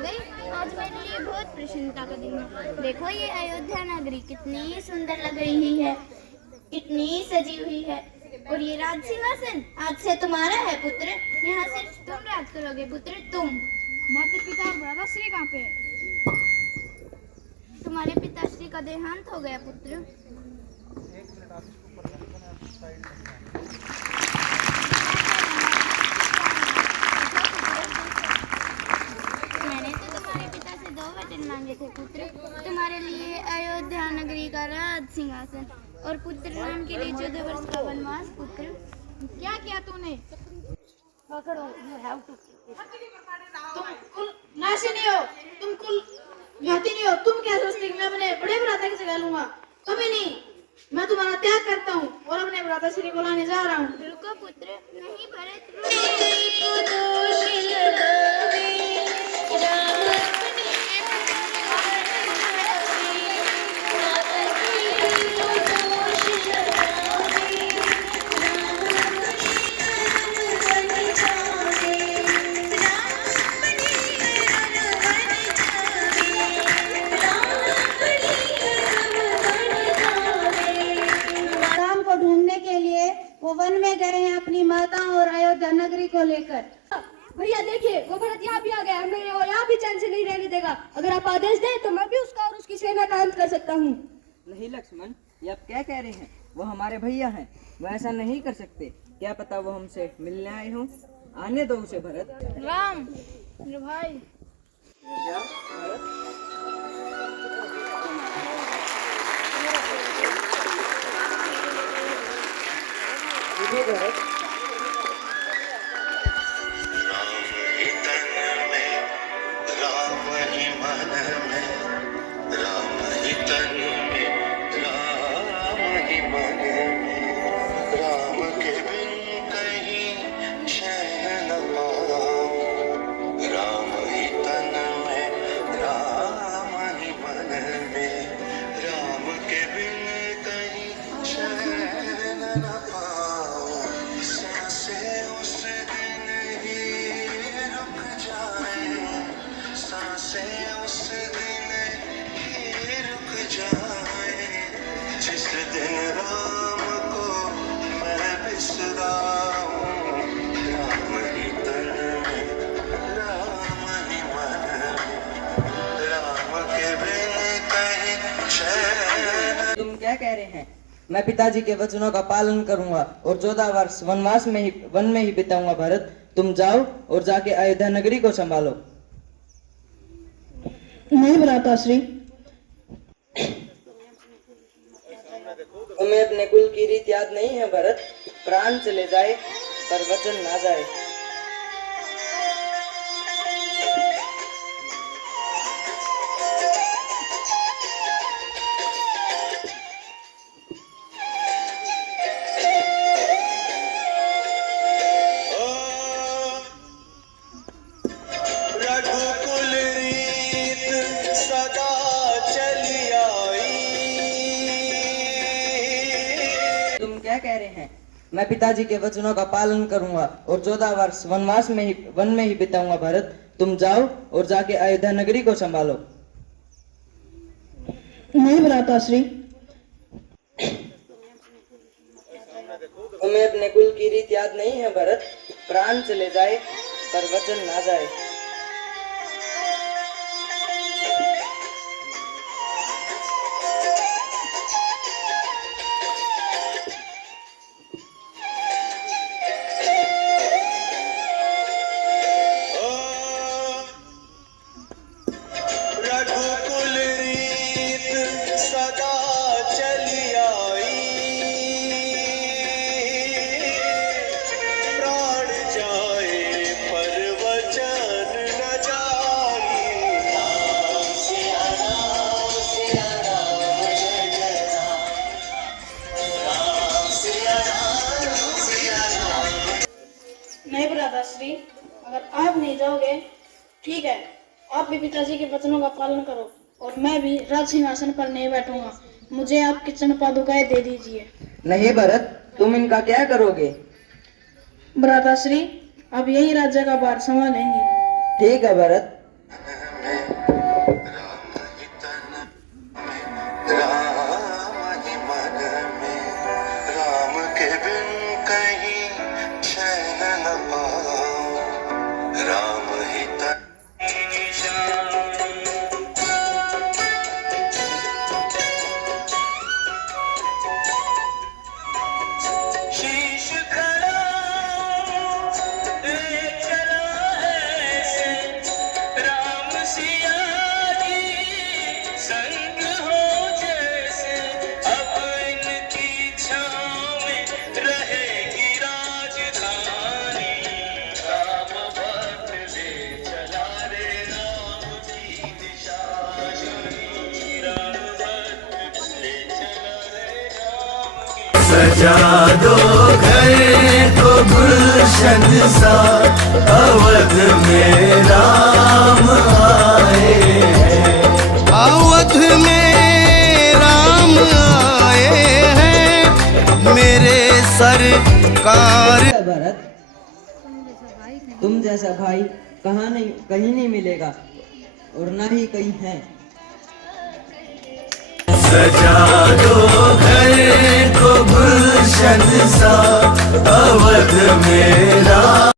गई। आज मेरे लिए बहुत प्रसन्नता का दिन है। देखो ये अयोध्या नगरी कितनी सुंदर लग रही है, कितनी सजी हुई है। और ये राज सिंहासन आज से तुम्हारा है पुत्र। यहाँ सिर्फ तुम राज करोगे पुत्र, तुम। माता पिता और भ्राताश्री कहाँ पे है? तुम्हारे पिताश्री का देहांत हो गया पुत्र। मैंने तो तुम्हारे पिता से 2 वचन मांगे थे पुत्र, तुम्हारे लिए अयोध्या नगरी का राज सिंहासन और पुत्र राम के लिए 14 वर्ष का वनवास पुत्र। क्या किया तूने? तुम कुल नाशी नहीं हो, तुम कुल ज्ञाति नहीं हो। तुम क्या सोचते कि मैं अपने बड़े भ्राता की जगह लूंगा? कभी नहीं। मैं तुम्हारा त्याग करता हूँ और अपने भ्राता श्री को लाने जा रहा हूँ। रुको पुत्र, नहीं भरत राम को ढूंढने के लिए वो वन में गए हैं अपनी माता और अयोध्या नगरी को लेकर। भैया देखिए, वो भरत यहाँ भी आ गया। हमें वो यहाँ भी चैन से नहीं रहने देगा। अगर आप आदेश दें तो मैं भी उसका और उसकी सेना का अंत कर सकता हूँ। नहीं लक्ष्मण, ये आप क्या कह रहे हैं? वो हमारे भैया हैं, वो ऐसा नहीं कर सकते। क्या पता वो हमसे मिलने आए हों। आने दो उसे भरत। राम मेरे भाई, क्या भरत? इधर भरत। तुम क्या कह रहे हैं? मैं पिताजी के वचनों का पालन करूंगा और 14 वर्ष वन में ही बिताऊंगा भरत। तुम जाओ और जाके अयोध्या नगरी को संभालो। नहीं भ्राताश्री, तुम्हें अपने कुल की रीत याद नहीं है भरत? प्राण चले जाए पर वचन ना जाए। तुम क्या कह रहे हैं? मैं पिताजी के वचनों का पालन करूंगा और 14 वर्ष वन में ही बिताऊंगा भरत। तुम जाओ और जाके अयोध्या नगरी को संभालो। नहीं भ्राताश्री, तुम्हें अपने कुल की रीत याद नहीं है भरत? प्राण चले जाए पर वचन ना जाए। नहीं भ्राताश्री, अगर आप नहीं जाओगे ठीक है, आप भी पिताजी के वचनों का पालन करो और मैं भी राज सिंहासन पर नहीं बैठूंगा। मुझे आपकी चरण पादुकाएं दे दीजिए। नहीं भरत, तुम इनका क्या करोगे? भ्राताश्री, अब यही राज्य का भार संभालेंगे। ठीक है भरत। सजा दो घर को गुलशन सा, अवध में राम आए हैं, अवध में राम आए हैं, मेरे सरकार। भरत, तुम जैसा भाई कहीं नहीं मिलेगा और ना ही कहीं है। सजा दो घर को गुलशन सा, अवध में